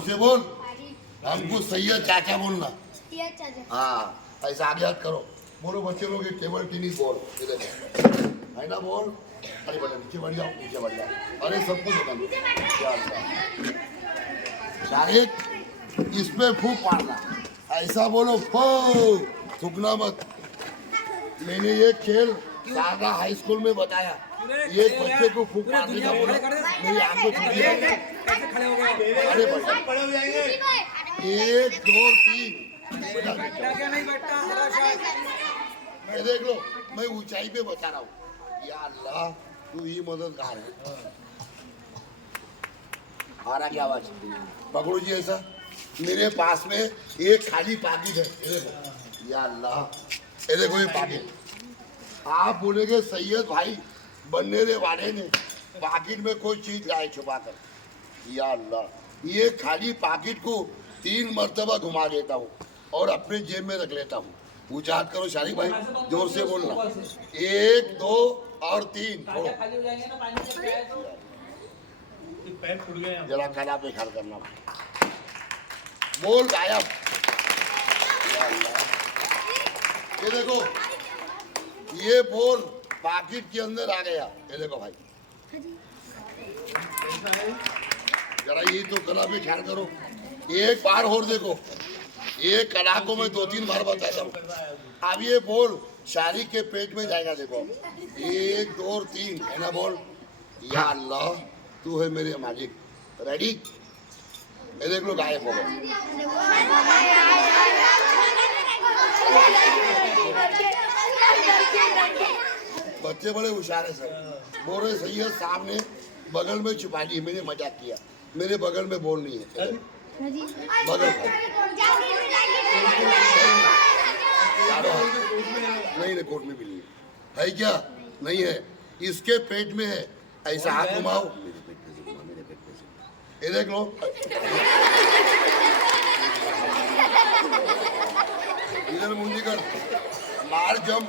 जोर से बोल। हमको सैयद चाचा बोलना। हाँ, ऐसा आगे हाथ करो। बोलो बच्चे लोग, एक टेबल टेनिस बॉल है ना, बॉल। अरे बेटा नीचे बढ़ जाओ, नीचे बढ़ जाओ। अरे सब कुछ होगा शाहिद, इसमें फूंक मारना। ऐसा बोलो, फूंक, थूकना मत। मैंने ये खेल सागा हाई स्कूल में बताया। ये बच्चे को फूंक मारने का बोला, मेरी आंखों छूटी। अरे बड़े हो जाएंगे। 1 2 3 ये देख लो, मैं ऊंचाई पे बता रहा हूँ। या अल्लाह, तू ही मददगार है। आ रहा क्या आवाज? पकड़ो जी ऐसा। मेरे पास में एक खाली पाकिट है, ये देखो। या अल्लाह, ये देखो ये पाकिट। आप बोलेंगे सैयद भाई बनने वाले ने पाकिट में कोई चीज लाए छुपा कर। या अल्लाह, ये खाली पाकिट को 3 मरतबा घुमा देता हूँ और अपने जेब में रख लेता हूँ। ऊंचा हाथ करो शारिक भाई, जोर से बोलना। 1 2 और 3 जरा कला पे खड़ करना भाई। बोल गायब। ये देखो, ये बोल पाकिट के अंदर आ गया। ये देखो भाई, जरा ये तो कला पे ख्याल करो। एक बार और देखो, ये कला को मैं 2-3 बार बताता हूँ। अब ये बोल शारिक के पेट में जाएगा। देखो 1 2 और 3 है ना बोल। या अल्लाह, तू है मेरे मालिक। रेडी? ये देख लो, गायब हो गया। बच्चे बड़े होशियार है सर। बोल रहे सैयद साहब ने बगल में छुपा ली। मैंने मजाक किया, मेरे बगल में बोल नहीं है। बगल नहीं, कोर्ट में भी नहीं है क्या? नहीं है, इसके पेट में है। ऐसा हाथ घुमाओ, ये देख लो। इधर मुंडी कर, मार जम।